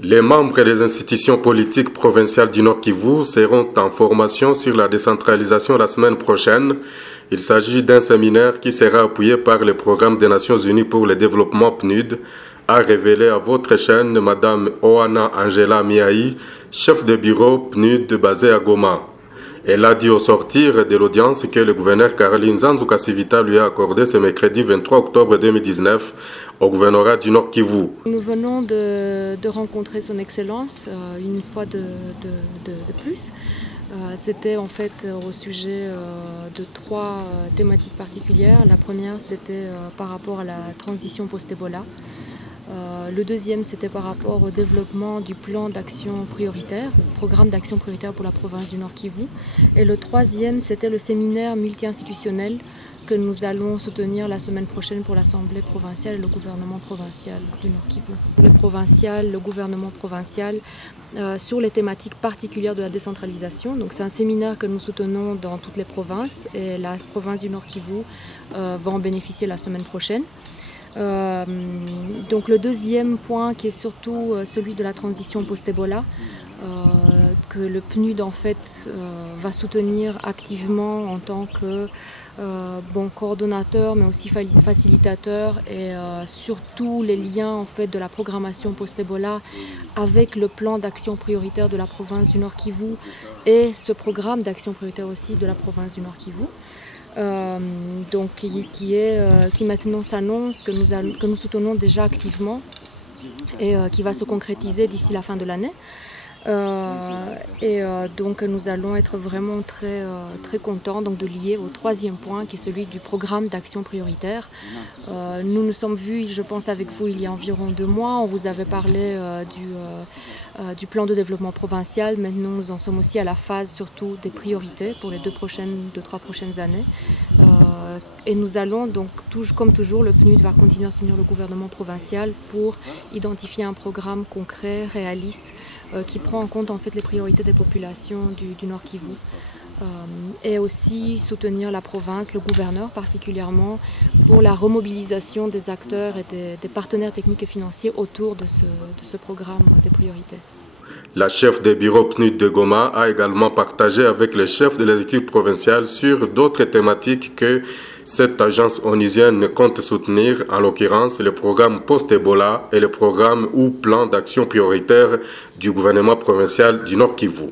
Les membres des institutions politiques provinciales du Nord Kivu seront en formation sur la décentralisation la semaine prochaine. Il s'agit d'un séminaire qui sera appuyé par le programme des Nations Unies pour le développement PNUD, a révélé à votre chaîne Madame Oana Angela Miaï, chef de bureau PNUD basé à Goma. Elle a dit au sortir de l'audience que le gouverneur Caroline Nzanzu Kasivita lui a accordé ce mercredi 23 octobre 2019 au gouvernorat du Nord Kivu. Nous venons de rencontrer son Excellence une fois de plus. C'était en fait au sujet de trois thématiques particulières. La première, c'était par rapport à la transition post-Ebola. Le deuxième, c'était par rapport au développement du plan d'action prioritaire, le programme d'action prioritaire pour la province du Nord Kivu. Et le troisième, c'était le séminaire multi-institutionnel que nous allons soutenir la semaine prochaine pour l'Assemblée provinciale et le gouvernement provincial du Nord Kivu. Le gouvernement provincial, sur les thématiques particulières de la décentralisation. Donc c'est un séminaire que nous soutenons dans toutes les provinces et la province du Nord Kivu va en bénéficier la semaine prochaine. Donc le deuxième point qui est surtout celui de la transition post-Ebola, que le PNUD en fait va soutenir activement en tant que coordonnateur mais aussi facilitateur et surtout les liens en fait de la programmation post-Ebola avec le plan d'action prioritaire de la province du Nord Kivu et ce programme d'action prioritaire aussi de la province du Nord Kivu. Qui maintenant s'annonce, que nous soutenons déjà activement et qui va se concrétiser d'ici la fin de l'année. Donc nous allons être vraiment très contents de lier au troisième point qui est celui du programme d'action prioritaire. Nous nous sommes vus, je pense avec vous, il y a environ 2 mois. On vous avait parlé du plan de développement provincial. Maintenant nous en sommes aussi à la phase surtout des priorités pour les 2-3 prochaines années. Et nous allons donc, comme toujours, le PNUD va continuer à soutenir le gouvernement provincial pour identifier un programme concret, réaliste, qui prend en compte en fait les priorités des populations du Nord Kivu. Et aussi soutenir la province, le gouverneur particulièrement, pour la remobilisation des acteurs et des partenaires techniques et financiers autour de ce programme des priorités. La chef des bureaux PNUD de Goma a également partagé avec les chefs de l'exécutif provincial sur d'autres thématiques que cette agence onusienne compte soutenir, en l'occurrence le programme post-Ebola et le programme ou plan d'action prioritaire du gouvernement provincial du Nord Kivu.